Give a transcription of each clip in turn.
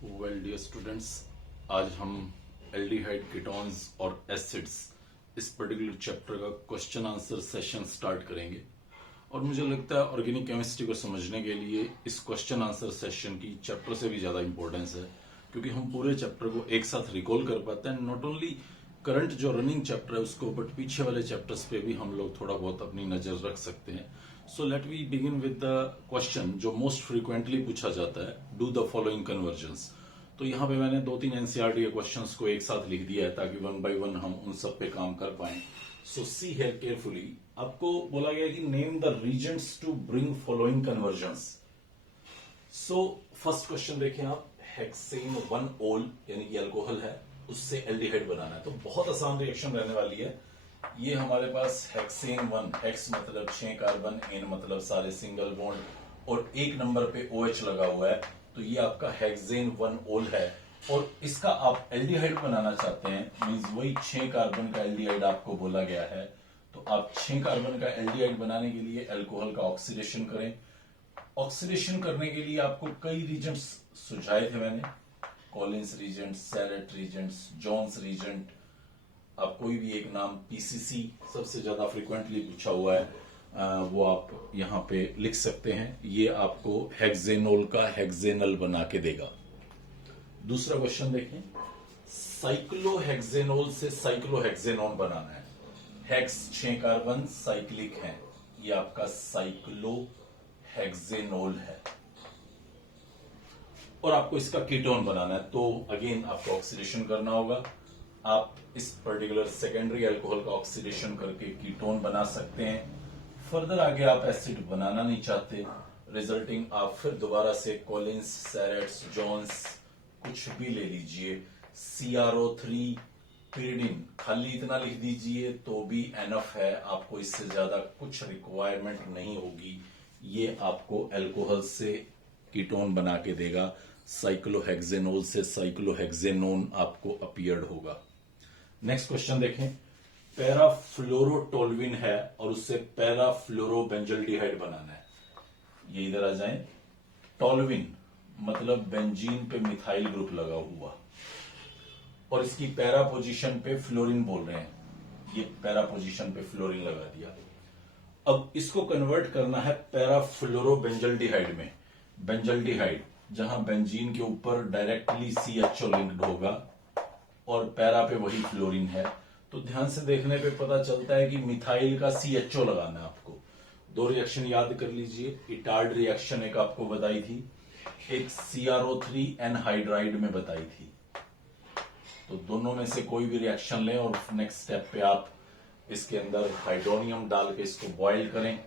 Well dear students, आज हम aldehyde ketones और एसिड्स इस पर्टिकुलर चैप्टर का क्वेश्चन आंसर सेशन स्टार्ट करेंगे। और मुझे लगता है ऑर्गेनिक केमिस्ट्री को समझने के लिए इस क्वेश्चन आंसर सेशन की चैप्टर से भी ज्यादा इंपॉर्टेंस है, क्योंकि हम पूरे चैप्टर को एक साथ रिकॉल कर पाते हैं। नॉट ओनली करंट जो रनिंग चैप्टर है उसको, बट पीछे वाले चैप्टर्स पे भी हम लोग थोड़ा बहुत अपनी नजर रख सकते हैं। So let we begin with the question जो मोस्ट फ्रीक्वेंटली पूछा जाता है, डू द फॉलोइंग कन्वर्जन्स। तो यहाँ पे मैंने 2-3 एनसीईआरटी के क्वेश्चंस को एक साथ लिख दिया है ताकि वन बाय वन हम उन सब पे काम कर पाए। सो सी हियर केयरफुली, आपको बोला गया कि name the reagents to bring following conversions. So first question देखें आप, हेक्सेन 1 ओल यानी कि अल्कोहल है, उससे एल्डिहाइड बनाना है। तो बहुत आसान रिएक्शन रहने वाली है। ये हमारे पास हेक्सेन 1, हेक्स मतलब 6 कार्बन, एन मतलब सारे सिंगल बॉन्ड, और एक नंबर पे OH लगा हुआ है, तो ये आपका हेक्सेन 1 ओल है। और इसका आप एल्डिहाइड बनाना चाहते हैं, मींस वही 6 कार्बन का एल्डिहाइड आपको बोला गया है। तो आप 6 कार्बन का एल्डिहाइड बनाने के लिए अल्कोहल का ऑक्सीडेशन करें। ऑक्सीडेशन करने के लिए आपको कई रीजेंट्स सुझाए थे मैंने, Collins reagent, Sarett reagents, Jones reagent. आप कोई भी एक नाम, PCC सबसे ज्यादा फ्रिक्वेंटली पूछा हुआ है, वो आप यहां पे लिख सकते हैं। ये आपको हेक्सेनोल का हेक्सेनल बना के देगा। दूसरा क्वेश्चन देखें, साइक्लोहेक्सेनोल से साइक्लोहेक्सेनोन बनाना है। हेक्स 6 कार्बन साइक्लिक है, ये आपका साइक्लोहेक्सेनोल है। और आपको इसका कीटोन बनाना है, तो अगेन आपको ऑक्सीडेशन करना होगा। आप इस पर्टिकुलर सेकेंडरी अल्कोहल का ऑक्सीडेशन करके कीटोन बना सकते हैं। फर्दर आगे आप एसिड बनाना नहीं चाहते, रिजल्टिंग आप फिर दोबारा से कॉलिंस, सैरेट्स, जोन्स कुछ भी ले लीजिए। CrO3 pyridine खाली इतना लिख दीजिए तो भी एनफ है, आपको इससे ज्यादा कुछ रिक्वायरमेंट नहीं होगी। ये आपको अल्कोहल से कीटोन बना के देगा। साइक्लोहेक्सेनोल से साइक्लोहेक्सेनोन आपको अपीयर्ड होगा। नेक्स्ट क्वेश्चन देखें, पैराफ्लोरोटोल्विन है और उससे पैराफ्लोरोबेंजल्डिहाइड बनाना है। ये इधर आ जाएं, टोल्विन मतलब बेंजीन पे मिथाइल ग्रुप लगा हुआ, और इसकी पैरा पोजीशन पे फ्लोरीन बोल रहे हैं, ये पैरा पोजीशन पे फ्लोरीन लगा दिया। अब इसको कन्वर्ट करना है पैराफ्लोरोबेंजल्डिहाइड में। बेंजल्डिहाइड जहां बेंजीन के ऊपर डायरेक्टली CHO लिंक्ड होगा और पैरा पे वही फ्लोरीन है। तो ध्यान से देखने पे पता चलता है कि मिथाइल का CHO लगाना है आपको। 2 रिएक्शन याद कर लीजिए, इटार्ड रिएक्शन एक आपको बताई थी, एक CrO3 एनहाइड्राइड में बताई थी। तो दोनों में से कोई भी रिएक्शन लें और नेक्स्ट स्टेप पे आप इसके अंदर हाइड्रोनियम डाल के इसको बॉयल करें।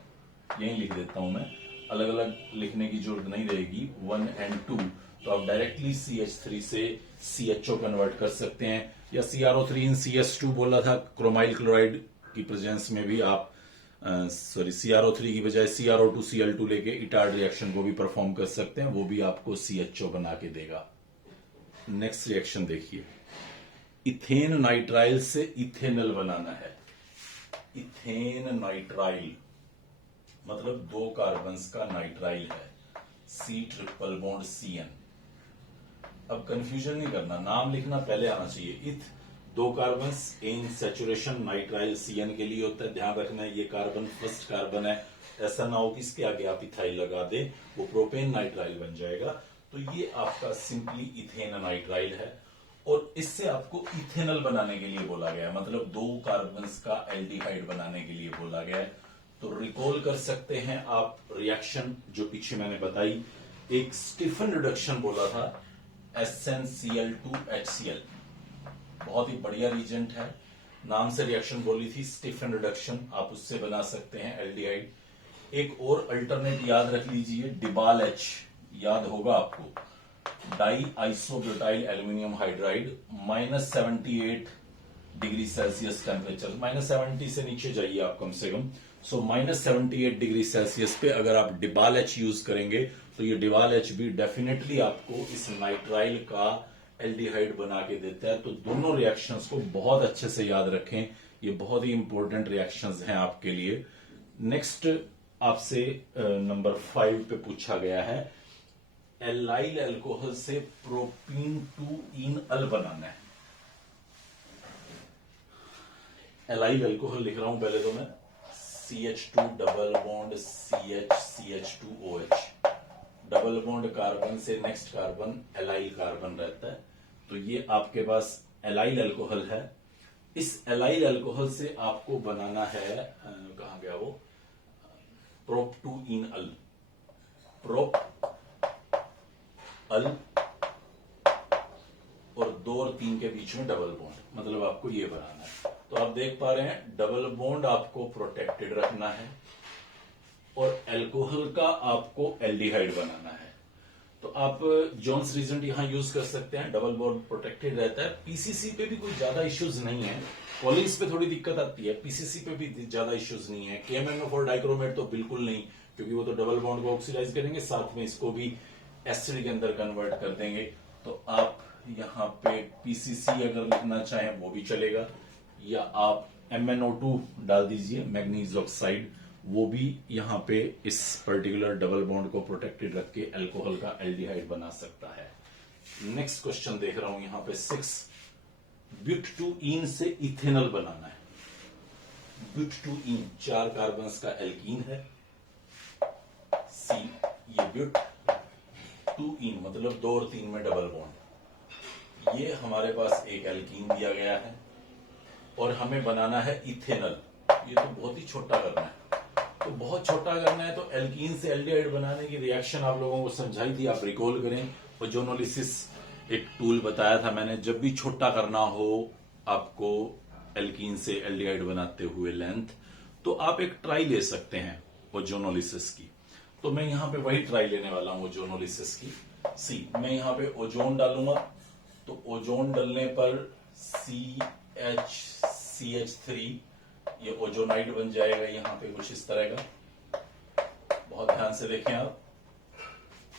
यही लिख देता हूं मैं, अलग अलग लिखने की जरूरत नहीं रहेगी। 1 और 2 तो आप डायरेक्टली CH3 से CHO कन्वर्ट कर सकते हैं, या CrO3 इन CS2 बोला था, क्रोमाइल क्लोराइड की प्रेजेंस में भी आप CrO3 की बजाय CrO2Cl2 लेके इटार्ड रिएक्शन को भी परफॉर्म कर सकते हैं, वो भी आपको CHO बना के देगा। नेक्स्ट रिएक्शन देखिए, इथेन नाइट्राइल से इथेनल बनाना है। इथेन नाइट्राइल मतलब 2 कार्बन्स का नाइट्राइल है, C ट्रिपल बॉन्ड CN। अब कंफ्यूजन नहीं करना, नाम लिखना पहले आना चाहिए। Eth 2 carbons, ane saturation, nitrile CN के लिए होता है। ध्यान रखना है ये कार्बन फर्स्ट कार्बन है, ऐसा ना हो कि इसके आगे आप इथाइल लगा दे, वो प्रोपेन नाइट्राइल बन जाएगा। तो ये आपका सिंपली इथेन नाइट्राइल है, और इससे आपको इथेनल बनाने के लिए बोला गया है, मतलब 2 कार्बन्स का एल्डिहाइड बनाने के लिए बोला गया है। तो रिकॉल कर सकते हैं आप रिएक्शन जो पीछे मैंने बताई। एक स्टीफन रिडक्शन बोला था, SnCl2HCl, बहुत ही बढ़िया रीजेंट है, नाम से रिएक्शन बोली थी, स्टीफन रिडक्शन, आप उससे बना सकते हैं एल्डिहाइड। एक और अल्टरनेट याद रख लीजिए, डिबाल H, याद होगा आपको, die isobutyl aluminium hydride, -78 degree Celsius temperature, -70 से नीचे जाइए आप कम से कम। सो -78 डिग्री सेल्सियस पे अगर आप डिबाल H यूज करेंगे तो ये डिबाल H भी डेफिनेटली आपको इस नाइट्राइल का एल्डिहाइड बना के देता है। तो दोनों रिएक्शंस को बहुत अच्छे से याद रखें, ये बहुत ही इंपॉर्टेंट रिएक्शंस हैं आपके लिए। नेक्स्ट आपसे नंबर 5 पे पूछा गया है, एलाइल अल्कोहल से प्रोपीन 2 इन अल बनाना है। एलाइल अल्कोहल लिख रहा हूं पहले तो मैं, CH2 double bond CH2OH, double bond carbon से नेक्स्ट कार्बन एलाइल कार्बन रहता है। तो ये आपके पास एलाइल अल्कोहल है। इस एलाइल अल्कोहल से आपको बनाना है, कहां गया वो, प्रोप 2 इन अल, प्रोप अल और 2 और 3 के बीच में डबल बॉन्ड, मतलब आपको ये बनाना है। तो आप देख पा रहे हैं डबल बॉन्ड आपको प्रोटेक्टेड रखना है और अल्कोहल का आपको एल्डिहाइड बनाना है। तो आप जॉन्स रीजेंट यहां यूज कर सकते हैं, डबल बॉन्ड प्रोटेक्टेड रहता है। पीसीसी पे भी कोई ज्यादा इश्यूज नहीं है, कॉलिंस पे थोड़ी दिक्कत आती है, पीसीसी पे भी ज्यादा इश्यूज नहीं है। KMnO4 डाइक्रोमेट तो बिल्कुल नहीं, क्योंकि वो तो डबल बॉन्ड को ऑक्सीडाइज करेंगे, साथ में इसको भी एसिड के अंदर कन्वर्ट कर देंगे। तो आप यहाँ पे पीसीसी अगर लिखना चाहें वो भी चलेगा, या आप MnO2 डाल दीजिए, मैग्नीज ऑक्साइड, वो भी यहाँ पे इस पर्टिकुलर डबल बॉन्ड को प्रोटेक्टेड रख के अल्कोहल का एल्डिहाइड बना सकता है। नेक्स्ट क्वेश्चन देख रहा हूं यहाँ पे 6, ब्यूट-2-ईन से इथेनॉल बनाना है। ब्यूट-2-ईन 4 कार्बन्स का एल्कीन है, C, ये ब्यूट, 2-ईन मतलब 2 और 3 में डबल बॉन्ड, ये हमारे पास एक एल्कीन दिया गया है और हमें बनाना है इथेनॉल। ये तो बहुत ही छोटा करना है, तो बहुत छोटा करना है। तो एल्कीन से एल्डिहाइड बनाने की रिएक्शन आप लोगों को समझाई थी, आप रिकॉल करें। ओजोनोलिसिस एक टूल बताया था मैंने, जब भी छोटा करना हो आपको एल्कीन से एल्डिहाइड बनाते हुए लेंथ, तो आप एक ट्राई ले सकते हैं ओजोनोलिसिस की। तो मैं यहां पे वही ट्राई लेने वाला हूं ओजोनोलिसिस की। सी, मैं यहां पे ओजोन डालूंगा, तो ओजोन डालने पर CH3, ये ओजोनाइड बन जाएगा यहां पे कुछ इस तरह का। बहुत ध्यान से देखें आप,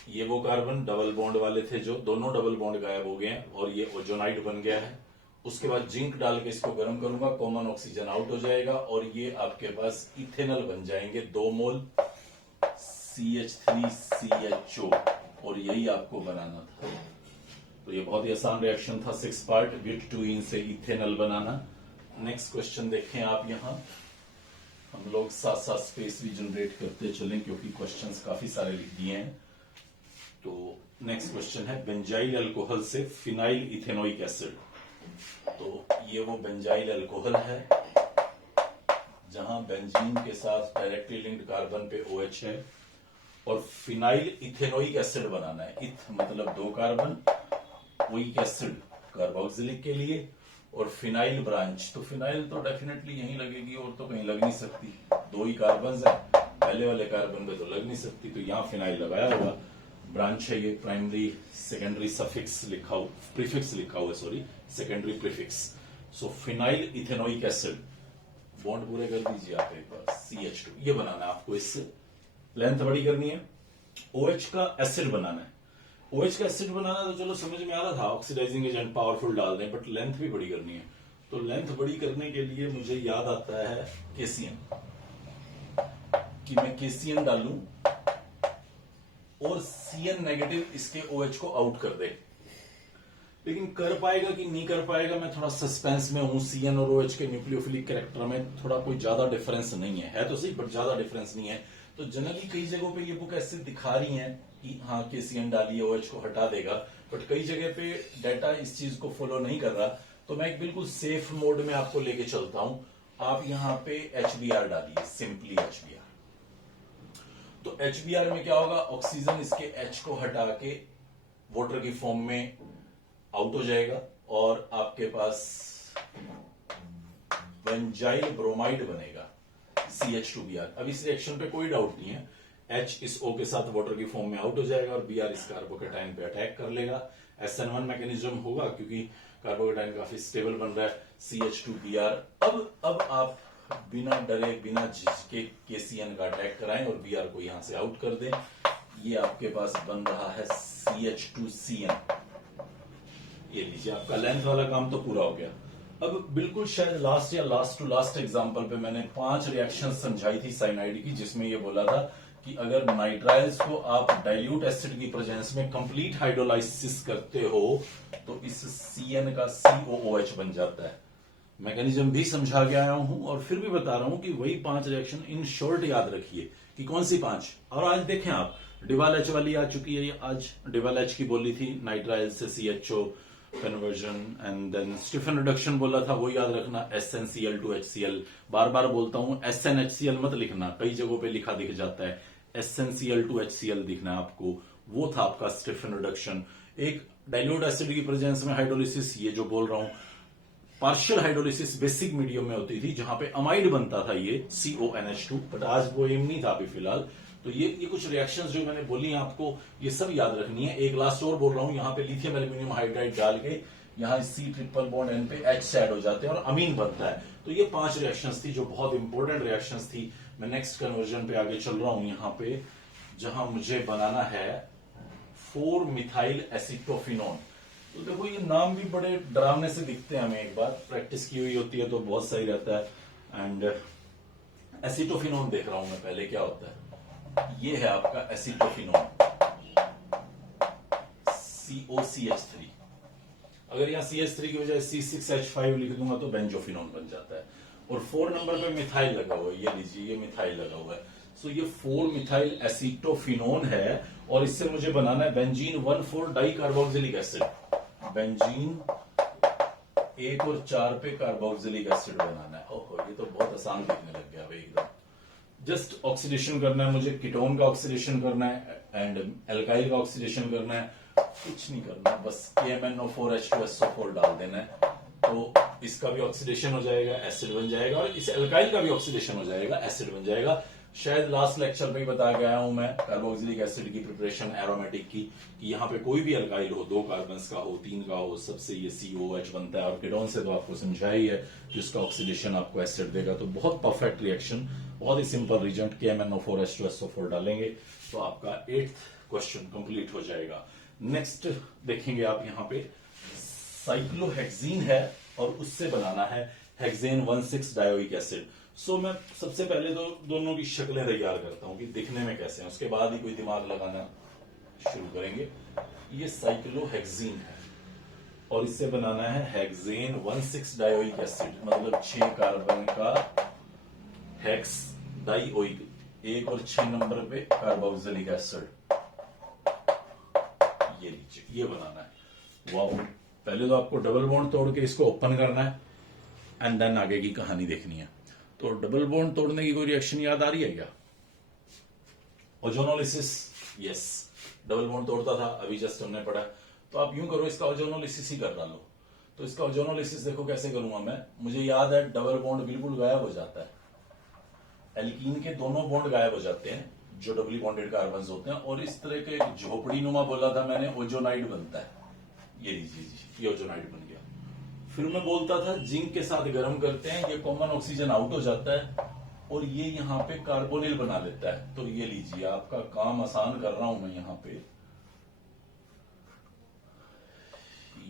ये वो कार्बन डबल बॉन्ड वाले थे जो दोनों डबल बॉन्ड गायब हो गए हैं और ये ओजोनाइड बन गया है। उसके बाद जिंक डाल के इसको गर्म करूंगा, कॉमन ऑक्सीजन आउट हो जाएगा और ये आपके पास इथेनॉल बन जाएंगे 2 मोल CH3CHO, और यही आपको बनाना था। तो ये बहुत ही आसान रिएक्शन था, 6 पार्ट, ब्यूट-2-ईन से इथेनॉल बनाना। नेक्स्ट क्वेश्चन देखें आप, यहां हम लोग साथ साथ स्पेस भी जनरेट करते चलें क्योंकि क्वेश्चंस काफी सारे लिख दिए हैं। तो नेक्स्ट क्वेश्चन है, बेंजाइल अल्कोहल से फिनाइल इथेनोइक एसिड। तो ये वो बेंजाइल अल्कोहल है जहां बेंजीन के साथ डायरेक्टली लिंक्ड कार्बन पे OH है और फिनाइल इथेनोइक एसिड बनाना है। इथ मतलब 2 कार्बन, ओइक एसिड कार्बोक्सिलिक के लिए, और फिनाइल ब्रांच, तो फिनाइल तो डेफिनेटली यहीं लगेगी और तो कहीं लग नहीं सकती, 2 ही कार्बन है, पहले वाले कार्बन पे तो लग नहीं सकती, तो यहां फिनाइल लगाया होगा। ब्रांच है ये, प्राइमरी सेकेंडरी सफिक्स लिखा हुआ, प्रीफिक्स लिखा हुआ, सॉरी सेकेंडरी प्रीफिक्स। सो फिनाइल इथेनोइक एसिड, बॉन्ड पूरे कर दीजिए आप एक बार, CH2, ये बनाना है आपको, इससे लेंथ बड़ी करनी है। OH का एसिड बनाना है, OH का एसिड बनाना तो चलो समझ में आ रहा था, ऑक्सीडाइजिंग एजेंट पावरफुल डाल दें, बट लेंथ भी बड़ी करनी है। तो लेंथ बड़ी करने के लिए मुझे याद आता है KCN, कि मैं KCN डालूं और CN नेगेटिव इसके OH को आउट कर दे। लेकिन कर पाएगा कि नहीं कर पाएगा, मैं थोड़ा सस्पेंस में हूं। CN और OH के न्यूक्लियोफिलिक कैरेक्टर में थोड़ा कोई ज्यादा डिफरेंस नहीं है तो सही, बट ज्यादा डिफरेंस नहीं है। तो जनरली कई जगहों पे ये बुक ऐसे दिखा रही हैं कि हाँ KCN डालिए OH को हटा देगा, बट कई जगह पे डाटा इस चीज को फॉलो नहीं कर रहा। तो मैं एक बिल्कुल सेफ मोड में आपको लेके चलता हूं। आप यहाँ पे HBr डालिए, सिंपली HBr। तो HBr में क्या होगा, ऑक्सीजन इसके H को हटा के वाटर की फॉर्म में आउट हो जाएगा और आपके पास बेंजाइल ब्रोमाइड बनेगा, CH2Br। अब इस रिएक्शन पे कोई डाउट नहीं है, H इस O के साथ वाटर की फॉर्म में आउट हो जाएगा और Br इस कार्बोकेटाइन पे अटैक कर लेगा। SN1 मैकेनिज्म होगा क्योंकि कार्बोकेटाइन काफी स्टेबल बन रहा है, CH2Br। अब आप बिना डरे बिना झिझके KCN का अटैक कराएं और Br को यहां से आउट कर दें। ये आपके पास बन रहा है CH2CN। ये लीजिए, आपका लेंथ वाला काम तो पूरा हो गया। अब बिल्कुल शायद लास्ट या लास्ट टू लास्ट एग्जांपल पे मैंने 5 रिएक्शन समझाई थी साइनाइड की, जिसमें ये बोला था कि अगर नाइट्राइल्स को आप डाइल्यूट एसिड की प्रेजेंस में कंप्लीट हाइड्रोलाइसिस करते हो तो इस CN का COOH बन जाता है। मैकेनिज्म भी समझा के आया हूं और फिर भी बता रहा हूं कि वही 5 रिएक्शन इन शॉर्ट याद रखिए कि कौन सी 5। और आज देखें आप, डिवाल एच वाली आ चुकी है, आज डिवाल एच की बोली थी, नाइट्राइल से CHO conversion, and then Stephen reduction बोला था, वो याद रखना, SnCl to HCl। बार बार बोलता हूं SnHCl मत लिखना, कई जगहों पे लिखा दिख जाता है, SnCl to HCl दिखना है आपको। वो था आपका स्टीफन रिडक्शन। एक डाइल्यूट एसिड की प्रेजेंस में हाइड्रोलिसिस, ये जो बोल रहा हूं, पार्शियल हाइड्रोलिसिस बेसिक मीडियम में होती थी जहां पे अमाइड बनता था ये CONH2, बट आज वो एम नहीं था अभी फिलहाल। तो ये कुछ रिएक्शंस जो मैंने बोली हैं आपको, ये सब याद रखनी है। एक लास्ट और बोल रहा हूं, यहाँ पे लिथियम एल्यूमिनियम हाइड्राइड डाल के यहाँ C ट्रिपल बॉन्ड N पे H से ऐड हो जाते हैं और अमीन बनता है। तो ये 5 रिएक्शंस थी जो बहुत इंपॉर्टेंट रिएक्शंस थी। मैं नेक्स्ट कन्वर्जन पे आगे चल रहा हूं, यहाँ पे जहां मुझे बनाना है 4 मिथाइल एसिटोफिनोन। तो देखो ये नाम भी बड़े डरावने से दिखते हैं हमें, एक बार प्रैक्टिस की हुई होती है तो बहुत सही रहता है। एंड एसिटोफिनोन देख रहा हूं मैं पहले क्या होता है। ये है आपका एसिटोफिनोन, COCH3। अगर यहाँ CH3 की बजाय C6H5 लिख दूंगा तो बेंजोफिनोन बन जाता है। और 4 नंबर पे मिथाइल लगा हुआ है, ये लीजिए, ये मिथाइल लगा हुआ है। सो ये 4 मिथाइल एसिटोफिनोन है और इससे मुझे बनाना है benzene 1,4 di carboxylic acid. Benzene 1 और 4 पे कार्बोक्सिलिक एसिड बनाना है। ओहो, ये तो बहुत आसान दिखने लग गया भाई एकदम। जस्ट ऑक्सीडेशन करना है मुझे, कीटोन का ऑक्सीडेशन करना है एंड एल्काइल का ऑक्सीडेशन करना है, कुछ नहीं करना, बस KMnO4H2SO4 डाल देना है तो इसका भी ऑक्सीडेशन हो जाएगा, एसिड बन जाएगा, और इस एल्काइल का भी ऑक्सीडेशन हो जाएगा, एसिड बन जाएगा। शायद लास्ट लेक्चर में ही बता के आया हूं मैं कार्बोक्सिलिक एसिड की प्रिपरेशन एरोमेटिक की, कि यहाँ पे कोई भी अल्काइल हो, 2 कार्बन का हो, 3 का हो, सबसे ये COOH बनता है। और कीटोन से तो आपको समझाया ही है कि उसका ऑक्सीडेशन आपको एसिड देगा। तो बहुत परफेक्ट रिएक्शन, बहुत ही सिंपल रिएजेंट, KMnO4H2SO4 डालेंगे तो आपका 8th क्वेश्चन कंप्लीट हो जाएगा। नेक्स्ट देखेंगे आप, यहाँ पे साइक्लोहेक्सीन है और उससे बनाना है हेक्सेन 1,6 डायोइक एसिड। सो मैं सबसे पहले तो दोनों की शक्लें तैयार करता हूं कि दिखने में कैसे हैं, उसके बाद ही कोई दिमाग लगाना शुरू करेंगे। ये साइक्लोहेक्सीन है और इससे बनाना है हेक्सेन 1,6 डायोइक एसिड, मतलब 6 कार्बन का हेक्स डाइओइक, 1 और 6 नंबर पे कार्बोक्सिलिक एसिड। ये लीजिए, ये बनाना है। वाओ, पहले तो आपको डबल बॉन्ड तोड़ के इसको ओपन करना है एंड देन आगे की कहानी देखनी है। तो डबल बॉन्ड तोड़ने की कोई रिएक्शन याद आ रही है क्या? ओजोनोलिसिस, यस, डबल बॉन्ड तोड़ता था अभी जस्ट हमने पढ़ा। तो आप यूं करो, इसका ओजोनोलिसिस ही कर डालो। तो इसका ओजोनोलिसिस देखो कैसे करूंगा मैं। मुझे याद है डबल बॉन्ड बिल्कुल गायब हो जाता है, एल्कीन के दोनों बॉन्ड गायब हो जाते हैं जो डबली बॉन्डेड कार्बन होते हैं, और इस तरह के एक झोपड़ी नुमा बोला था मैंने, ओजोनाइड बनता है। ये लीजिए जी, ये ओजोनाइड बन गया। फिर मैं बोलता था जिंक के साथ गर्म करते हैं, ये कॉमन ऑक्सीजन आउट हो जाता है और ये यहाँ पे कार्बोनिल बना लेता है। तो ये लीजिए, आपका काम आसान कर रहा हूं मैं। यहाँ पे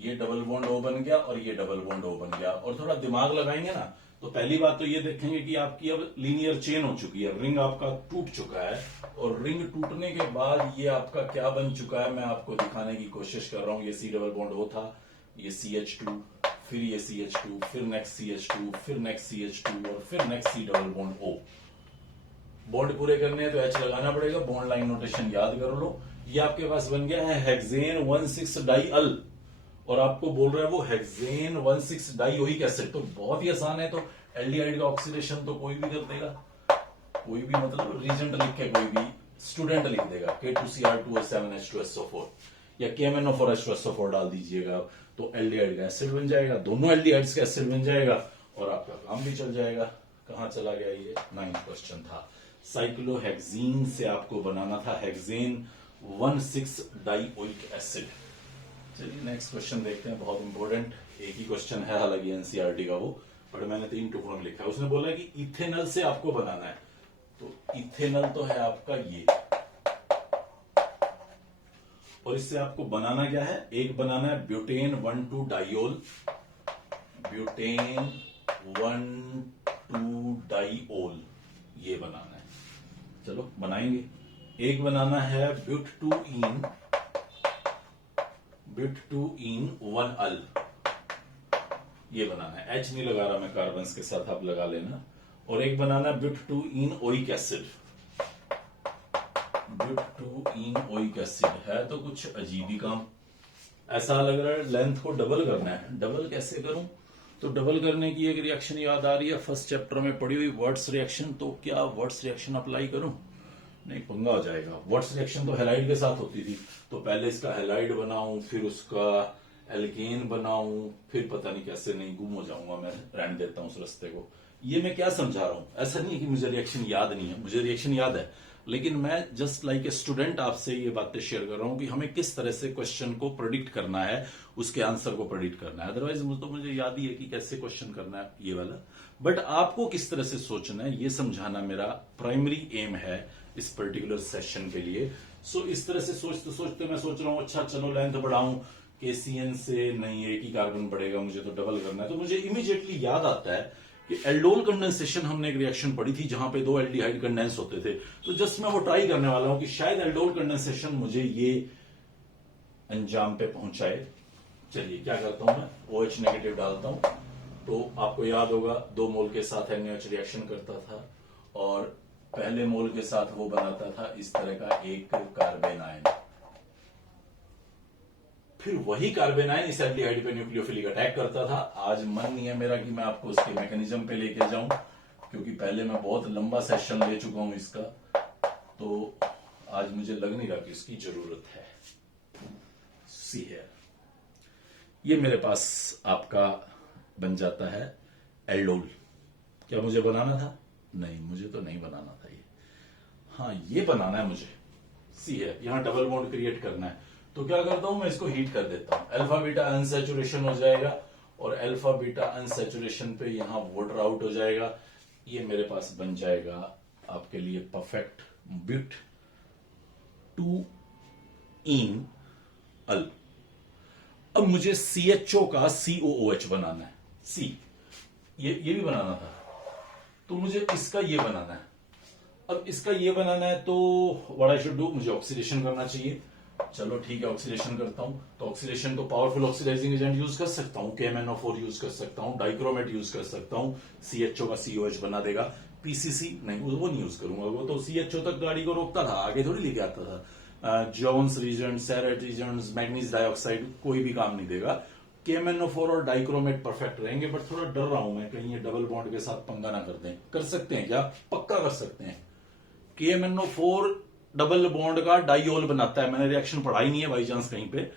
ये डबल बॉन्ड O बन गया और ये डबल बॉन्ड O बन गया। और थोड़ा दिमाग लगाएंगे ना तो पहली बात तो ये देखेंगे कि आपकी अब लीनियर चेन हो चुकी है, रिंग आपका टूट चुका है। और रिंग टूटने के बाद ये आपका क्या बन चुका है मैं आपको दिखाने की कोशिश कर रहा हूं। ये C डबल बॉन्ड O था, ये CH2, फिर ये CH2, फिर नेक्स्ट CH2, फिर नेक्स्ट CH2 और फिर next C double bond O। Bond पूरे करने हैं तो H लगाना पड़ेगा, बॉन्ड लाइन नोटेशन याद कर लो। ये आपके पास बन गया है हेक्सेन 1,6 डाइअल और आपको बोल रहा है वो हेक्सेन 1,6 डाइओइक एसिड। तो बहुत ही आसान है। तो एल्डिहाइड का ऑक्सीडेशन तो कोई भी कर देगा, कोई भी मतलब रीजेंट लिख के कोई भी स्टूडेंट लिख देगा, K2Cr2O7H2SO4 या KMnO4H2SO4 डाल दीजिएगा तो एल्डिहाइड का एसिड बन जाएगा, दोनों एल्डिहाइड्स का एसिड बन जाएगा और आपका काम भी चल जाएगा। कहां चला गया ये? 9th क्वेश्चन था। साइक्लोहेक्सीन से आपको बनाना था हेक्सेन 1,6 डाइओइक एसिड। चलिए नेक्स्ट क्वेश्चन देखते हैं, बहुत इंपॉर्टेंट। एक ही क्वेश्चन है हालांकि एनसीईआरटी का वो, पर मैंने 3 टुकड़ों में लिखा है। उसने बोला कि इथेनॉल से आपको बनाना है। तो इथेनॉल तो है आपका ये, और इससे आपको बनाना क्या है? एक बनाना है ब्यूटेन 1,2 डाइओल, ब्यूटेन 1,2 डाइओल, ये बनाना है। चलो बनाएंगे। एक बनाना है ब्यूट टू इन वन अल, ये बनाना है। एच नहीं लगा रहा मैं कार्बन्स के साथ, आप लगा लेना। और एक बनाना है but two ene oic acid, but two ene oic acid. है तो कुछ अजीब ही काम, ऐसा लग रहा है लेंथ को डबल करना है। डबल कैसे करूं? तो डबल करने की एक रिएक्शन याद आ रही है, फर्स्ट चैप्टर में पढ़ी हुई वर्ड्स रिएक्शन। तो क्या वर्ड्स रिएक्शन अप्लाई करूं? नहीं, पंगा हो जाएगा। वर्ड्स रिएक्शन तो हैलाइड के साथ होती थी, तो पहले इसका हैलाइड बनाऊं, फिर उसका एल्केन बनाऊं, फिर पता नहीं कैसे, नहीं गुम हो जाऊंगा मैं, रहने देता हूं उस रास्ते को। ये मैं क्या समझा रहा हूं? ऐसा नहीं है कि मुझे रिएक्शन याद नहीं है, मुझे रिएक्शन याद है, लेकिन मैं जस्ट लाइक ए स्टूडेंट आपसे ये बातें शेयर कर रहा हूं कि हमें किस तरह से क्वेश्चन को प्रेडिक्ट करना है, उसके आंसर को प्रेडिक्ट करना है। अदरवाइज तो मुझे याद ही है कि कैसे क्वेश्चन करना है ये वाला, बट आपको किस तरह से सोचना है ये समझाना मेरा प्राइमरी एम है इस पर्टिकुलर सेशन के लिए। सो इस तरह से सोचते सोचते मैं सोच रहा हूं, अच्छा चलो लेंथ बढ़ाऊं, केसीएन से नहीं, एक ही कार्बन बढ़ेगा, मुझे तो डबल करना है। तो मुझे इमीडिएटली याद आता है कि एल्डोल कंडेंसेशन हमने एक रिएक्शन पढ़ी थी जहां पे दो एल्डिहाइड कंडेंस होते थे। तो जस्ट मैं वो ट्राई करने वाला हूं कि शायद एल्डोल कंडेंसेशन मुझे ये अंजाम पे पहुंचाए। चलिए क्या करता हूं, मैं OH नेगेटिव डालता हूं। तो आपको याद होगा 2 मोल के साथ NaOH रिएक्शन करता था, और पहले मोल के साथ वो बनाता था इस तरह का एक कार्बन आयन। फिर वही कार्बन आयन इस एल्डिहाइड पे न्यूक्लियोफिलिक अटैक करता था। आज मन नहीं है मेरा कि मैं आपको उसके मैकेनिज्म पे लेके जाऊं, क्योंकि पहले मैं बहुत लंबा सेशन ले चुका हूं इसका, तो आज मुझे लग नहीं रहा कि इसकी जरूरत है। सी है, ये मेरे पास आपका बन जाता है एल्डोल। क्या मुझे बनाना था? नहीं, मुझे तो नहीं बनाना था ये। हाँ, ये बनाना है मुझे। सी है, यहां डबल बॉन्ड क्रिएट करना है। तो क्या करता हूं मैं, इसको हीट कर देता हूं, अल्फा बीटा अनसैचुरेशन हो जाएगा, और अल्फा बीटा अनसैचुरेशन पे यहां वाटर आउट हो जाएगा। ये मेरे पास बन जाएगा आपके लिए परफेक्ट ब्यूट टू इन अल। अब मुझे CHO का COOH बनाना है। सी, ये भी बनाना था, तो मुझे इसका ये बनाना है। अब इसका ये बनाना है तो व्हाट आई शुड डू, मुझे ऑक्सीडेशन करना चाहिए। चलो ठीक है, ऑक्सीडेशन करता हूं। तो ऑक्सीडेशन को पावरफुल ऑक्सीडाइजिंग एजेंट यूज कर सकता हूं, KMnO4 यूज कर सकता हूं, डाइक्रोमेट यूज कर सकता हूं, CHO का COH बना देगा। PCC नहीं, वो नहीं यूज करूंगा, वो तो CHO तक गाड़ी को रोकता था, आगे थोड़ी लेके आता था। Jones reagent, Sarett reagent, manganese dioxide कोई भी काम नहीं देगा। KMnO4 और डाइक्रोमेट परफेक्ट रहेंगे, बट थोड़ा डर रहा हूं मैं कहीं ये डबल बॉन्ड के साथ पंगा ना कर दें। कर सकते हैं क्या? पक्का कर सकते हैं। KMnO4 डबल बॉन्ड का डाइओल बनाता है, मैंने रिएक्शन पढ़ाई नहीं है बाई चांस कहीं पे,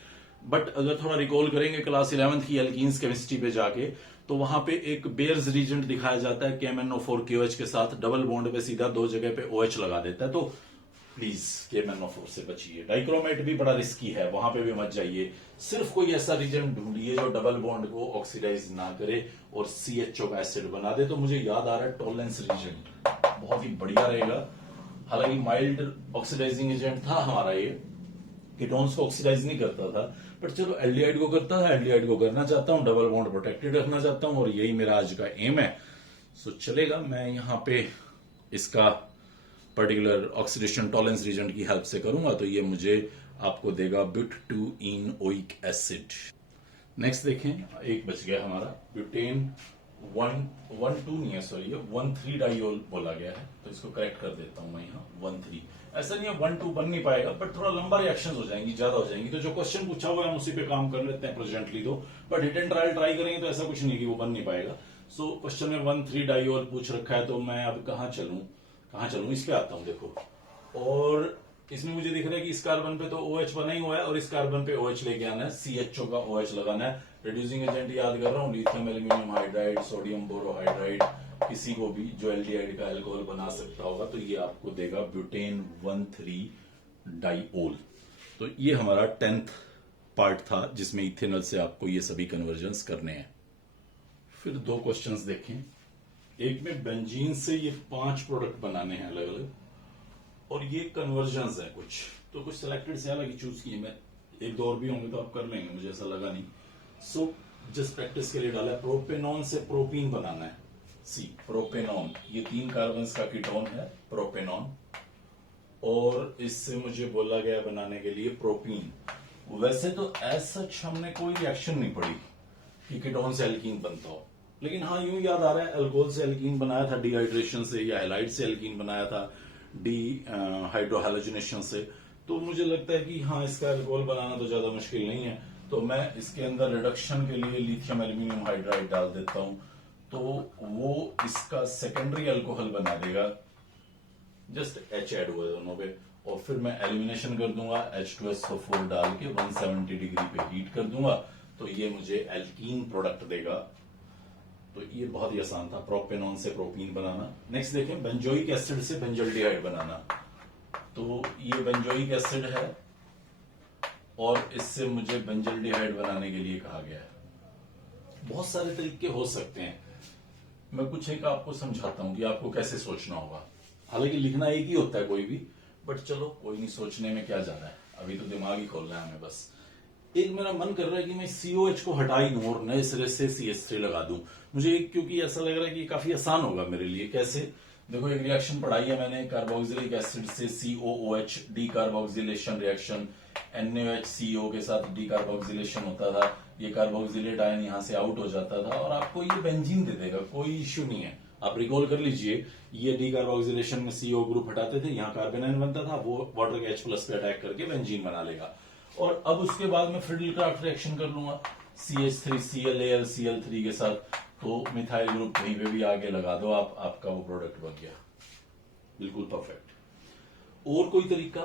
बट अगर थोड़ा रिकॉल करेंगे क्लास 11th की एल्कीन्स केमिस्ट्री पे जाके, तो वहां पे एक बेयर्स रीजेंट दिखाया जाता है KMnO4 KOH के साथ, डबल बॉन्ड पे सीधा 2 जगह पे OH लगा देता है। तो प्लीज KMnO4 से बचिए। डाइक्रोमेट भी बड़ा रिस्की है, वहां पे भी मत जाइए। सिर्फ कोई ऐसा रीजन ढूंढिए जो डबल बॉन्ड को ऑक्सीडाइज ना करे और CHO का एसिड बना दे। तो मुझे याद आ रहा है टॉलरेंस रीजन बहुत ही बढ़िया रहेगा। हालांकि माइल्ड ऑक्सीडाइजिंग एजेंट था हमारा ये, कीटोन्स को ऑक्सीडाइज नहीं करता था, बट चलो एल्डिहाइड को करता है, एल्डिहाइड को करना चाहता हूं, डबल बॉन्ड प्रोटेक्टेड रखना चाहता हूं, और यही मेरा आज का एम है। सो चलेगा, मैं यहां पे इसका पर्टिकुलर ऑक्सीडेशन टॉलरेंस रीजन की हेल्प से करूंगा, तो ये मुझे आपको देगा but two ene oic acid. Next देखें, एक बच गया हमारा ब्यूटेन 1,2 नहीं है, सॉरी ये 1,3 डाइओल बोला गया है, तो इसको करेक्ट कर देता हूं मैं यहाँ 1,3। ऐसा नहीं है 1,2 बन नहीं पाएगा, बट थोड़ा लंबा रिएक्शन हो जाएंगी, ज्यादा हो जाएंगी। तो जो क्वेश्चन पूछा हुआ है उसी पे काम कर लेते हैं प्रेजेंटली, तो but hit and trial try करेंगे तो ऐसा कुछ नहीं कि वो बन नहीं पाएगा। सो क्वेश्चन में 1,3 डाइओल पूछ रखा है, तो मैं अब कहां चलूं, इस पे आता हूं। देखो, और इसमें मुझे दिख रहा है कि इस कार्बन पे तो OH बना ही हुआ है, और इस कार्बन पे OH लेके आना है, CHO का OH लगाना है। रिड्यूसिंग एजेंट याद कर रहा हूं, lithium aluminium hydride, sodium borohydride, किसी को भी जो एल्डिहाइड का अल्कोहल बना सकता होगा, तो ये आपको देगा ब्यूटेन 1,3 डाइओल। तो ये हमारा 10th पार्ट था जिसमें इथेनॉल से आपको ये सभी कन्वर्जन्स करने हैं। फिर 2 क्वेश्चंस देखें। एक में बेंजीन से ये 5 प्रोडक्ट बनाने हैं अलग अलग, और ये कन्वर्जन्स है कुछ, तो कुछ सिलेक्टेड से अलग ही चूज किए। मैं एक 2 और भी होंगे तो आप कर लेंगे, मुझे ऐसा लगा नहीं। सो जस्ट प्रैक्टिस के लिए डाला है। प्रोपेनॉन से प्रोपीन बनाना है। सी, प्रोपेनॉन, ये 3 कार्बन्स का कीटोन है प्रोपेनॉन, और इससे मुझे बोला गया बनाने के लिए प्रोपीन। वैसे तो एज सच हमने कोई रिएक्शन नहीं पड़ी कि कीटोन से एल्कीन बनता हो, लेकिन हाँ यूं याद आ रहा है अल्कोहल से एल्कीन बनाया था डिहाइड्रेशन से, या हैलाइड से एल्कीन बनाया था डी हाइड्रोहाइलोजिनेशन से। तो मुझे लगता है कि हाँ इसका अल्कोहल बनाना तो ज्यादा मुश्किल नहीं है। तो मैं इसके अंदर रिडक्शन के लिए लिथियम एल्यूमिनियम हाइड्राइड डाल देता हूं, तो वो इसका सेकेंडरी अल्कोहल बना देगा। जस्ट एच ऐड हुआ है दोनों पे, और फिर मैं एलिमिनेशन कर दूंगा H2SO4 डाल के 170 डिग्री पे हीट कर दूंगा, तो ये मुझे एल्कीन प्रोडक्ट देगा। तो ये बहुत ही आसान था, प्रोपेनॉन से प्रोपीन बनाना। नेक्स्ट देखें, बेंजोइक एसिड से बेंजल्डिहाइड बनाना। तो ये बेंजोइक एसिड है और इससे मुझे बेंजल्डिहाइड बनाने के लिए कहा गया है। बहुत सारे तरीके हो सकते हैं, मैं कुछ एक आपको समझाता हूं कि आपको कैसे सोचना होगा। हालांकि लिखना एक ही होता है कोई भी, बट चलो कोई नहीं, सोचने में क्या जाना है, अभी तो दिमाग ही खोलना है हमें बस। एक मेरा मन कर रहा है कि मैं COH को हटा ही दूं और नए सिरे से CH3 लगा दूं। मुझे क्योंकि ऐसा लग रहा है कि काफी आसान होगा मेरे लिए। कैसे? देखो, एक रिएक्शन पढ़ाई है मैंने, कार्बोक्सिलिक एसिड से COOH D carboxylation reaction, NaOH के साथ डी कार्बोक्सिलेशन होता था, ये कार्बोक्सिलेट आयन यहां से आउट हो जाता था और आपको ये बेंजीन दे देगा, कोई इश्यू नहीं है। आप रिकॉल कर लीजिए, ये डी कार्बोक्सिलेशन में CO ग्रुप हटाते थे, यहाँ कार्बन आयन बनता था, वो वाटर के H+ पे अटैक करके बेंजीन बना लेगा। और अब उसके बाद में फ्रिडल-क्राफ्ट रिएक्शन कर लूंगा CH3ClAlCl3 के साथ, तो मिथाइल ग्रुप कहीं पे भी आगे लगा दो आप, आपका वो प्रोडक्ट बन गया, बिल्कुल परफेक्ट। और कोई तरीका?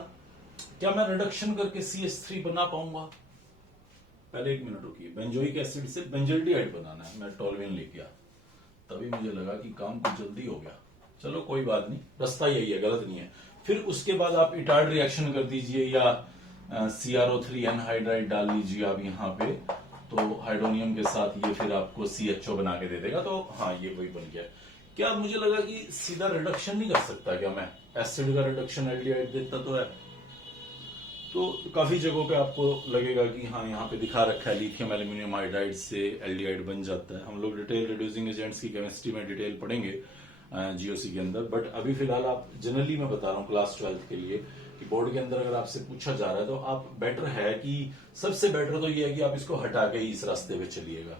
क्या मैं रिडक्शन करके CH3 बना पाऊंगा? पहले एक मिनट रुकिए, बेंजोइक एसिड से बेंजल्डिहाइड बनाना है, मैं टोल्यूइन ले गया, तभी मुझे लगा कि काम कुछ जल्दी हो गया। चलो कोई बात नहीं, रास्ता यही है, गलत नहीं है। फिर उसके बाद आप इटार्ड रिएक्शन कर दीजिए, या CrO3 एनहाइड्राइड डाल लीजिए आप यहाँ पे, तो हाइड्रोनियम के साथ ये फिर आपको CHO बना के दे देगा। तो हाँ, ये वही बन गया। क्या मुझे लगा कि सीधा रिडक्शन नहीं कर सकता क्या मैं? एसिड का रिडक्शन एल्डिहाइड देता तो है। तो काफी जगहों पे आपको लगेगा कि हाँ यहाँ पे दिखा रखा है लिथियम एल्यूमिनियम हाइड्राइड से एल्डिहाइड बन जाता है। हम लोग डिटेल रिड्यूसिंग एजेंट्स की केमिस्ट्री में डिटेल पढ़ेंगे GOC के अंदर, बट अभी फिलहाल आप जनरली मैं बता रहा हूँ क्लास 12 के लिए कि बोर्ड के अंदर अगर आपसे पूछा जा रहा है तो आप बेटर है कि सबसे बेटर तो ये है कि आप इसको हटा के ही इस रास्ते पे चलिएगा,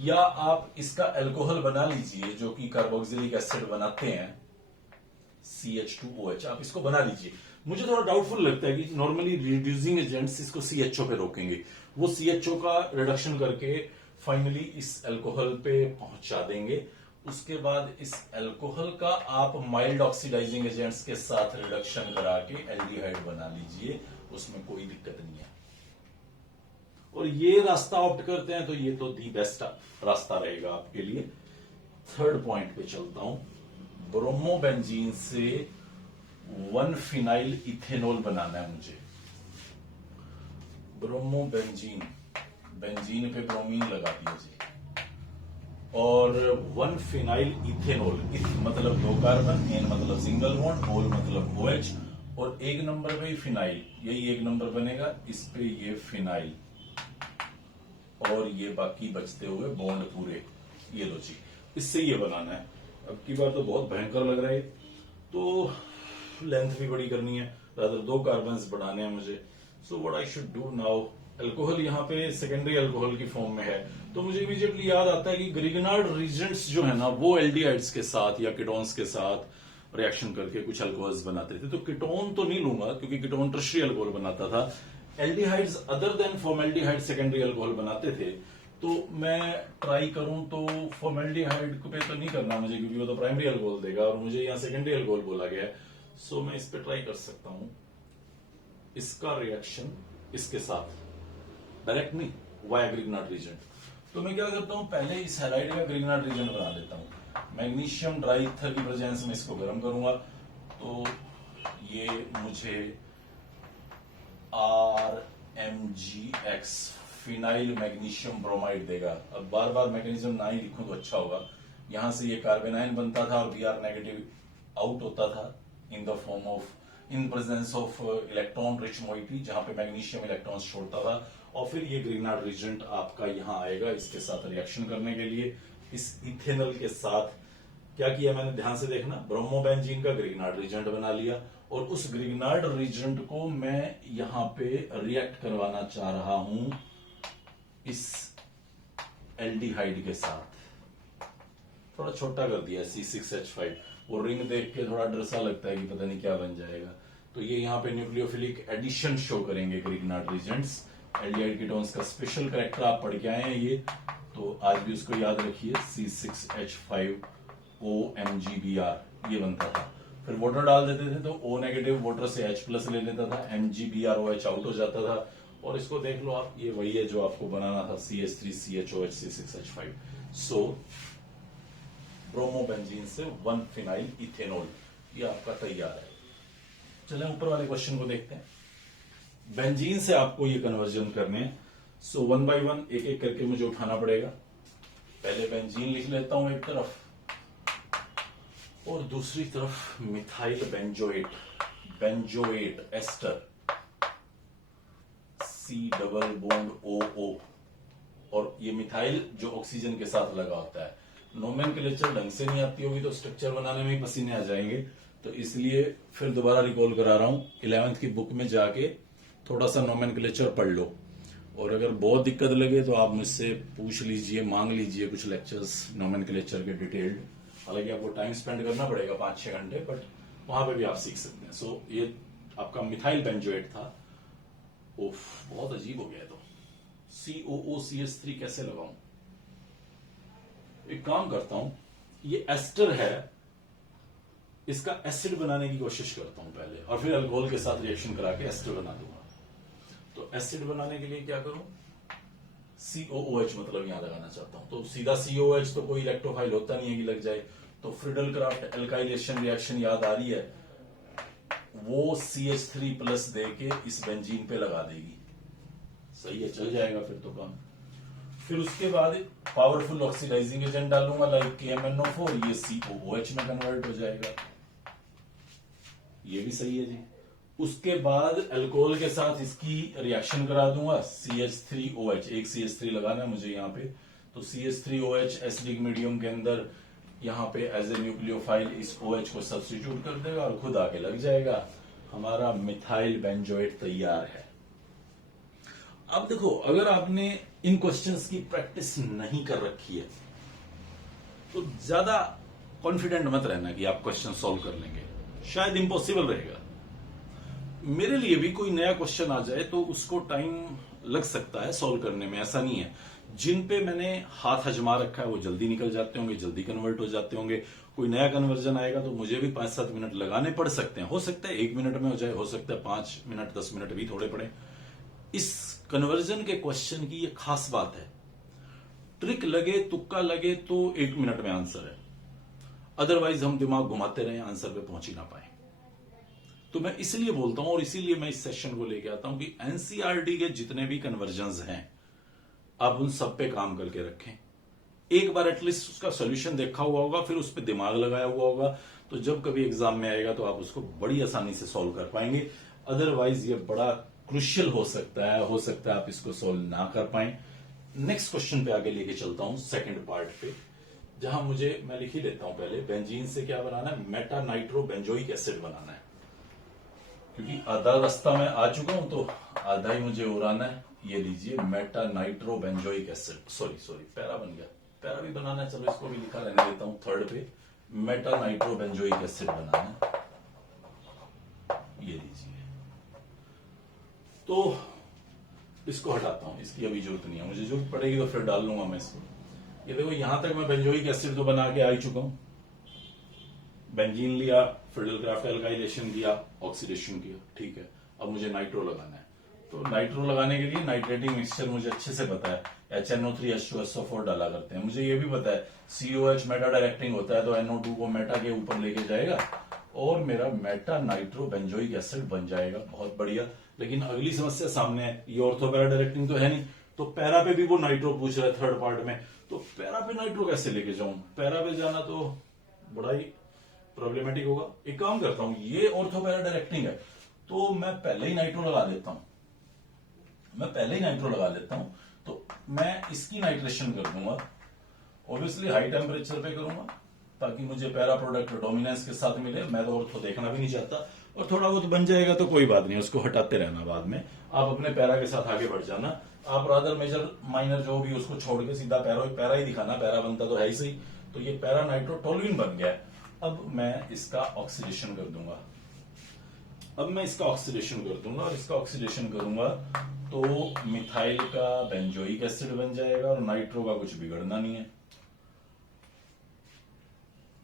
या आप इसका अल्कोहल बना लीजिए जो कि कार्बोक्सिलिक एसिड बनाते हैं CH2OH, आप इसको बना लीजिए। मुझे थोड़ा डाउटफुल लगता है कि नॉर्मली रिड्यूसिंग एजेंट्स इसको CHO पे रोकेंगे, वो CHO का रिडक्शन करके फाइनली इस अल्कोहल पे पहुंचा देंगे। उसके बाद इस अल्कोहल का आप माइल्ड ऑक्सीडाइजिंग एजेंट्स के साथ रिडक्शन करा के एल्डिहाइड बना लीजिए, उसमें कोई दिक्कत नहीं है। और ये रास्ता ऑप्ट करते हैं तो ये तो दी बेस्ट रास्ता रहेगा आपके लिए। थर्ड पॉइंट पे चलता हूं, ब्रोमोबेंजीन से 1-फिनाइल इथेनॉल बनाना है मुझे। ब्रोमोबेंजीन, बेंजीन पे ब्रोमीन लगा दीजिए, और 1-फिनाइल इथेनॉल, मतलब 2 कार्बन, N मतलब सिंगल बॉन्ड, OL मतलब OH, और 1 नंबर पे फिनाइल, यही 1 नंबर बनेगा, इस पे ये फिनाइल, और ये बाकी बचते हुए बॉन्ड पूरे, ये लो जी, इससे ये बनाना है। अब की बार तो बहुत भयंकर लग रहा है, तो लेंथ भी बड़ी करनी है, रादर 2 कार्बन बनाने हैं मुझे। So what I should do now, alcohol यहाँ पे सेकेंडरी अल्कोहल की फॉर्म में है, तो मुझे इमीडिएटली याद आता है कि ग्रिगनार्ड रीजेंट्स जो है ना, वो एल्डिहाइड्स के साथ या कीटोन्स के साथ रिएक्शन करके कुछ अल्कोहल्स बनाते थे। तो कीटोन तो नहीं लूंगा क्योंकि कीटोन टर्शियरी अल्कोहल बनाता था, aldehydes other than formaldehyde secondary alcohol बनाते थे। तो मैं ट्राई करूं तो फॉर्मेल्डिहाइड पे तो नहीं करना मुझे, क्योंकि वो तो प्राइमरी अल्कोहल देगा और मुझे यहाँ सेकेंडरी अल्कोहल बोला गया है। सो मैं इस पे ट्राई कर सकता हूं, इसका रिएक्शन इसके साथ डायरेक्ट नहीं, वाया ग्रिगनार्ड रीजेंट। तो मैं क्या करता हूं, पहले इस हैलाइड का ग्रिगनार्ड रीजेंट बना लेता हूं। मैग्नीशियम ड्राईथर की प्रेजेंस में इसको गर्म करूंगा, तो ये मुझे RMgX फिनाइल मैग्नीशियम ब्रोमाइड देगा। अब बार बार मैग्नीशियम ना ही लिखूं तो अच्छा होगा। यहां से ये कार्बन आयन बनता था और Br नेगेटिव आउट होता था in the form of, in presence of electron rich moiety, जहां पे मैग्नीशियम इलेक्ट्रॉन्स छोड़ता था, और फिर ये ग्रिगनार्ड रीजेंट आपका यहां आएगा इसके साथ रिएक्शन करने के लिए। इस इथेनॉल के साथ क्या किया मैंने, ध्यान से देखना, ब्रोमोबेंजीन का ग्रिगनार्ड रीजेंट बना लिया और उस ग्रिग्नार्ड रीजेंट को मैं यहां पे रिएक्ट करवाना चाह रहा हूं इस एल्डिहाइड के साथ। थोड़ा छोटा कर दिया C6H5। वो रिंग देख के थोड़ा डर सा लगता है कि पता नहीं क्या बन जाएगा। तो ये यहाँ पे न्यूक्लियोफिलिक एडिशन शो करेंगे ग्रिग्नार्ड रीजेंट्स। एल्डिहाइड कीटोन्स का स्पेशल कैरेक्टर आप पढ़ के आए हैं ये, तो आज भी उसको याद रखिए। C6H5OMgBr ये बनता था। फिर वाटर डाल देते थे तो O नेगेटिव वाटर से H+ ले लेता था, MgBrOH आउट हो जाता था। और इसको देख लो आप, ये वही है जो आपको बनाना था CH3CHOH C6H5। सो ब्रोमोबेंजीन से 1-फिनाइल इथेनॉल ये आपका तैयार है। चलें ऊपर वाले क्वेश्चन को देखते हैं। बेंजीन से आपको ये कन्वर्जन करने हैं। सो 1 बाय 1 एक एक करके मुझे उठाना पड़ेगा। पहले बेंजीन लिख लेता हूं एक तरफ, और दूसरी तरफ methyl benzoate ester C double bond OO। और ये मिथाइल जो ऑक्सीजन के साथ लगा होता है। नोमेनक्लेचर ढंग से नहीं आती होगी तो स्ट्रक्चर बनाने में ही पसीने आ जाएंगे, तो इसलिए फिर दोबारा रिकॉल करा रहा हूं। 11th की बुक में जाके थोड़ा सा नोमेनक्लेचर पढ़ लो, और अगर बहुत दिक्कत लगे तो आप मुझसे पूछ लीजिए, मांग लीजिए कुछ लेक्चर्स नोमेनक्लेचर के डिटेल्ड। हालांकि आपको टाइम स्पेंड करना पड़ेगा 5-6 घंटे, बट वहां पे भी आप सीख सकते हैं। सो ये आपका मिथाइल बेंजोएट था। उफ, बहुत अजीब हो गया। तो COOCH3 कैसे लगाऊं? एक काम करता हूं, ये एस्टर है, इसका एसिड बनाने की कोशिश करता हूं पहले, और फिर अल्कोहल के साथ रिएक्शन करा के एस्टर बना दूंगा। तो एसिड बनाने के लिए क्या करूं? COOH मतलब यहां लगाना चाहता हूं। तो सीधा COH तो कोई इलेक्ट्रोफाइल होता नहीं है कि लग जाए। तो फ्रिडल क्राफ्ट एल्काइलेशन रिएक्शन याद आ रही है, वो CH3+ दे के इस बेंजीन पे लगा देगी। सही है, चल जाएगा फिर तो काम। फिर उसके बाद पावरफुल ऑक्सीडाइजिंग एजेंट डालूंगा लाइक KMnO4, ये COOH में कन्वर्ट हो जाएगा। ये भी सही है जी। उसके बाद अल्कोहल के साथ इसकी रिएक्शन करा दूंगा, CH3OH। एक CH3 लगाना है मुझे यहाँ पे। तो CH3OH एसिडिक मीडियम के अंदर यहाँ पे एज ए न्यूक्लियोफाइल इस OH को सब्स्टिट्यूट कर देगा और खुद आके लग जाएगा। हमारा मिथाइल बेंजोएट तैयार है। अब देखो, अगर आपने इन क्वेश्चंस की प्रैक्टिस नहीं कर रखी है तो ज्यादा कॉन्फिडेंट मत रहना कि आप क्वेश्चन सॉल्व कर लेंगे, शायद इम्पॉसिबल रहेगा। मेरे लिए भी कोई नया क्वेश्चन आ जाए तो उसको टाइम लग सकता है सॉल्व करने में, ऐसा नहीं है। जिन पे मैंने हाथ आजमा रखा है वो जल्दी निकल जाते होंगे, जल्दी कन्वर्ट हो जाते होंगे। कोई नया कन्वर्जन आएगा तो मुझे भी 5-7 मिनट लगाने पड़ सकते हैं। हो सकता है 1 मिनट में हो जाए, हो सकता है 5 मिनट 10 मिनट भी थोड़े पड़े। इस कन्वर्जन के क्वेश्चन की ये खास बात है, ट्रिक लगे, तुक्का लगे तो 1 मिनट में आंसर है, अदरवाइज हम दिमाग घुमाते रहे, आंसर पे पहुंच ही ना पाए। तो मैं इसलिए बोलता हूं और इसीलिए मैं इस सेशन को लेके आता हूं कि एनसीईआरटी के जितने भी कन्वर्जन्स हैं आप उन सब पे काम करके रखें। एक बार एटलीस्ट उसका सोल्यूशन देखा हुआ होगा, फिर उस पर दिमाग लगाया हुआ होगा, तो जब कभी एग्जाम में आएगा तो आप उसको बड़ी आसानी से सॉल्व कर पाएंगे। अदरवाइज ये बड़ा क्रुशियल हो सकता है आप इसको सॉल्व ना कर पाए। नेक्स्ट क्वेश्चन पे आगे लेके चलता हूं, सेकंड पार्ट पे, जहां मैं लिख ही लेता हूं पहले। बेंजीन से क्या बनाना है? मेटा नाइट्रो बेंजोइक एसिड बनाना है, क्योंकि आधा रास्ता मैं आ चुका हूं तो आधा ही मुझे उड़ाना है। ये लीजिए, Meta nitro benzoic acid, sorry para बन गया, पैरा भी बनाना है, चलो इसको भी लिखा रहने देता हूं। थर्ड पे मेटा नाइट्रो बेंजोइक एसिड बनाना है, ये लीजिए। तो इसको हटाता हूं, इसकी अभी जरूरत नहीं है, मुझे जरूरत पड़ेगी तो फिर डाल लूंगा मैं इसको। ये देखो, यहां तक मैं बेंजोइक एसिड तो बना के आ ही चुका हूं। बेंजीन लिया, फ्रिडल क्राफ्ट एल्काइलेशन किया, ऑक्सीडेशन किया, ठीक है। अब मुझे नाइट्रो लगाना है। तो नाइट्रो लगाने के लिए नाइट्रेटिंग मिक्सचर मुझे अच्छे से पता है, HNO3H2SO4 डाला करते हैं। मुझे ये भी पता है COH मेटा डायरेक्टिंग होता है तो NO2 को मेटा के ऊपर लेके जाएगा और मेरा मेटा नाइट्रो बेंजोइक एसिड बन जाएगा। बहुत बढ़िया। लेकिन अगली समस्या सामने है, ये ऑर्थो पैरा डायरेक्टिंग तो है नहीं, तो पैरा पे भी वो नाइट्रो पूछ रहा है थर्ड पार्ट में। तो पैरा पे नाइट्रो कैसे लेके जाऊं? पैरा पे जाना तो बड़ा ही प्रॉब्लमेटिक होगा। एक काम करता हूं, ये ऑर्थो पैरा डायरेक्टिंग है तो मैं पहले ही नाइट्रो लगा देता हूं। तो मैं इसकी नाइट्रेशन कर दूंगा, ऑब्वियसली हाई टेम्परेचर पे करूंगा ताकि मुझे पैरा प्रोडक्ट डोमिनेंस के साथ मिले। मैं तो ऑर्थो देखना भी नहीं चाहता, और थोड़ा बहुत बन जाएगा तो कोई बात नहीं, उसको हटाते रहना, बाद में आप अपने पैरा के साथ आगे बढ़ जाना। आप रादर मेजर माइनर जो भी उसको छोड़ के सीधा पैरा ही दिखाना, पैरा बनता तो है ही सही। तो ये पैरा नाइट्रोटोलुइन बन गया है। अब मैं इसका ऑक्सीडेशन कर दूंगा, और इसका ऑक्सीडेशन करूंगा तो मिथाइल का बेंजोइक एसिड बन जाएगा, और नाइट्रो का कुछ बिगड़ना नहीं है।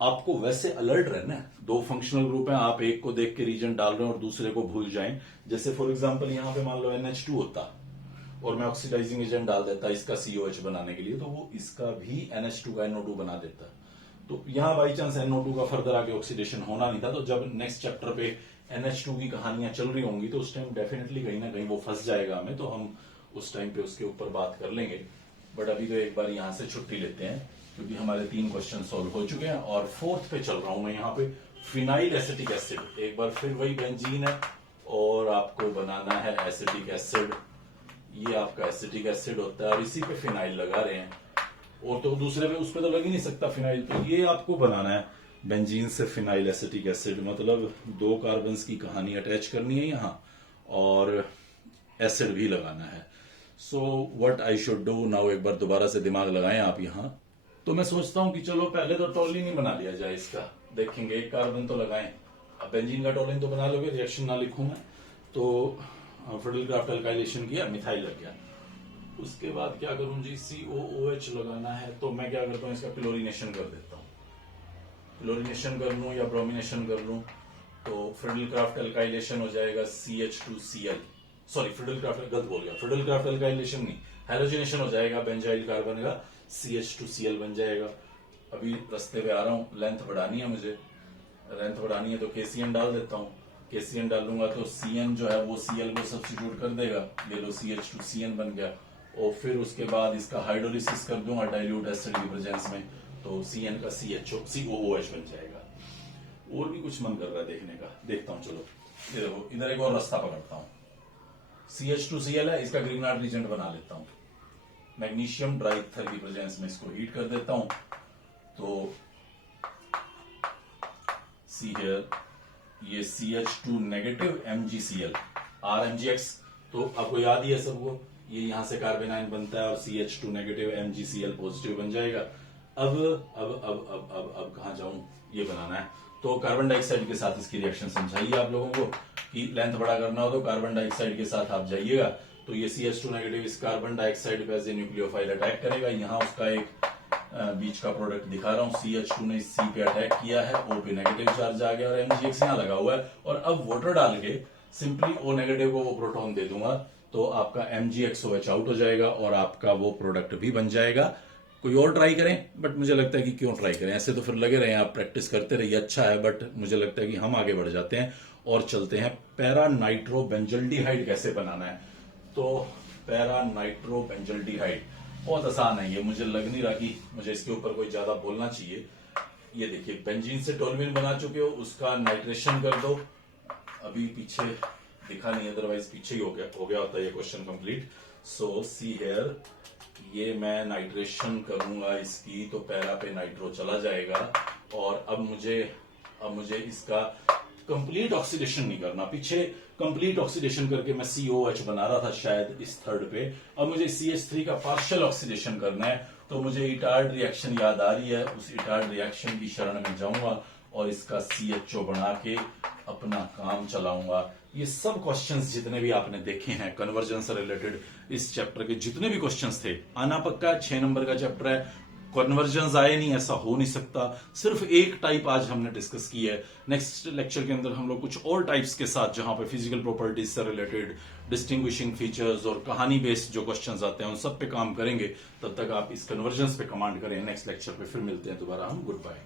आपको वैसे अलर्ट रहना है, दो फंक्शनल ग्रुप हैं, आप एक को देख के रीजन डाल रहे हैं और दूसरे को भूल जाएं। जैसे फॉर एग्जांपल यहां पे मान लो NH2 होता और मैं ऑक्सीडाइजिंग एजेंट डाल देता इसका COH बनाने के लिए, तो वो इसका भी NH2 का NO2 बना देता। तो यहां बाई चांस NO2 का फर्दर आगे ऑक्सीडेशन होना नहीं था, तो जब नेक्स्ट चैप्टर पे NH2 की कहानियां चल रही होंगी तो उस टाइम डेफिनेटली कहीं ना कहीं वो फंस जाएगा हमें, तो हम उस टाइम पे उसके ऊपर बात कर लेंगे। बट अभी तो एक बार यहां से छुट्टी लेते हैं, क्योंकि हमारे 3 क्वेश्चन सॉल्व हो चुके हैं और 4th पे चल रहा हूं मैं। यहाँ पे फिनाइल एसिटिक एसिड, एक बार फिर वही बेंजीन है और आपको बनाना है एसिटिक एसिड। ये आपका एसिटिक एसिड होता है और इसी पे फिनाइल लगा रहे हैं, और तो दूसरे पे उस पे तो लग ही नहीं सकता फिनाइल। तो ये आपको बनाना है बेंजीन से फिनाइल एसिटिक एसिड, मतलब 2 कार्बन्स की कहानी अटैच करनी है यहाँ और एसिड भी लगाना है। So what I should do now, एक बार दोबारा से दिमाग लगाएं आप यहाँ। तो मैं सोचता हूं कि चलो पहले तो टोलिन ही बना लिया जाए इसका, देखेंगे 1 कार्बन तो लगाएं। अब बेंजीन का टोलिन तो बना लोगे, रिएक्शन ना लिखूं मैं तो। फिडेलक्राफ्ट अल्काइलेशन किया, मिथाइल लग गया। उसके बाद क्या करूं जी, COOH लगाना है, तो मैं क्या करता हूं इसका क्लोरीनेशन कर देता हूं। क्लोरीनेशन कर लूं या ब्रोमिनेशन कर लूं तो फिडेलक्राफ्ट अल्काइलेशन हो जाएगा CH2Cl, सॉरी फिडेलक्राफ्ट गलत बोल गया, फिडेलक्राफ्ट अल्काइलेशन नहीं, हैलोजिनेशन हो जाएगा बेंजाइल कार्बन का, CH2Cl बन जाएगा। अभी रास्ते पे आ रहा हूं, लेंथ बढ़ानी है मुझे, तो KCN डाल देता हूं। KCN डालूंगा तो CN जो है वो Cl को सब्स्टिट्यूट कर देगा, ये लो CH2CN बन गया। और फिर उसके बाद इसका हाइड्रोलिसिस कर दूंगा डाइल्यूट एसिड की प्रेजेंस में, तो CN का COOH बन जाएगा। और भी कुछ मन कर रहा है देखने का, देखता हूं चलो। ये देखो इधर एक और रास्ता पकड़ता हूं, CH2Cl है, इसका ग्रीनार्ड रीजेंट बना लेता हूं। मैग्नीशियम ड्राइथर की प्रेजेंस में इसको हीट कर देता हूं, तो सी हियर ये CH2 नेगेटिव MgCl RMgX, तो आपको याद ही है सबको, ये यहां से कार्बन आयन बनता है और CH2 नेगेटिव MgCl पॉजिटिव बन जाएगा। अब कहां जाऊं, ये बनाना है। तो कार्बन डाइऑक्साइड के साथ इसकी रिएक्शन समझाइए आप लोगों को कि लेंथ बड़ा करना हो तो कार्बन डाइऑक्साइड के साथ आप जाइएगा। तो ये CH2 नेगेटिव इस कार्बन डाइऑक्साइड पे एज ए न्यूक्लियोफाइल अटैक करेगा। यहाँ उसका एक बीच का प्रोडक्ट दिखा रहा हूँ, CH2 ने इस C पे अटैक किया है, O पे नेगेटिव चार्ज आ गया और MgX यहाँ लगा हुआ है। और अब वाटर डाल के सिंपली O नेगेटिव को वो प्रोटॉन दे दूंगा, तो आपका MgXOH आउट हो जाएगा और आपका वो प्रोडक्ट भी बन जाएगा। कोई और ट्राई करें, बट मुझे लगता है कि क्यों ट्राई करें, ऐसे तो फिर लगे रहे आप प्रैक्टिस करते रहिए, अच्छा है, बट मुझे लगता है कि हम आगे बढ़ जाते हैं और चलते हैं पैरा नाइट्रो बेंजल्डिहाइड कैसे बनाना है। तो पैरा नाइट्रो बेंजल्डिहाइड बहुत आसान है ये, मुझे लग नहीं रहा कि मुझे इसके ऊपर कोई ज्यादा बोलना चाहिए। ये देखिए बेंजीन से टोल्यूइन बना चुके हो, उसका नाइट्रेशन कर दो। अभी पीछे दिखा नहीं, अदरवाइज पीछे ही हो गया होता ये question complete. So see here, ये मैं नाइट्रेशन करूंगा इसकी, तो पैरा पे नाइट्रो चला जाएगा। और अब मुझे इसका कंप्लीट ऑक्सीडेशन नहीं करना, पीछे कंप्लीट ऑक्सीडेशन करके मैं COH बना रहा था शायद इस थर्ड पे, अब मुझे CH3 का पार्शियल ऑक्सीडेशन करना है। तो मुझे इटार्ड रिएक्शन याद आ रही है, उस इटार्ड रिएक्शन की शरण में जाऊंगा और इसका CHO बना के अपना काम चलाऊंगा। ये सब क्वेश्चंस जितने भी आपने देखे हैं कन्वर्जन से रिलेटेड, इस चैप्टर के जितने भी क्वेश्चंस थे, आना पक्का 6 नंबर का चैप्टर है, कन्वर्जन आए नहीं, ऐसा हो नहीं सकता। सिर्फ एक टाइप आज हमने डिस्कस की है, नेक्स्ट लेक्चर के अंदर हम लोग कुछ और टाइप्स के साथ, जहां पे फिजिकल प्रॉपर्टीज से रिलेटेड डिस्टिंग्विशिंग फीचर्स और कहानी बेस्ड जो क्वेश्चंस आते हैं उन सब पे काम करेंगे। तब तक आप इस कन्वर्जन पे कमांड करें। नेक्स्ट लेक्चर पे फिर मिलते हैं दोबारा हम। Good bye.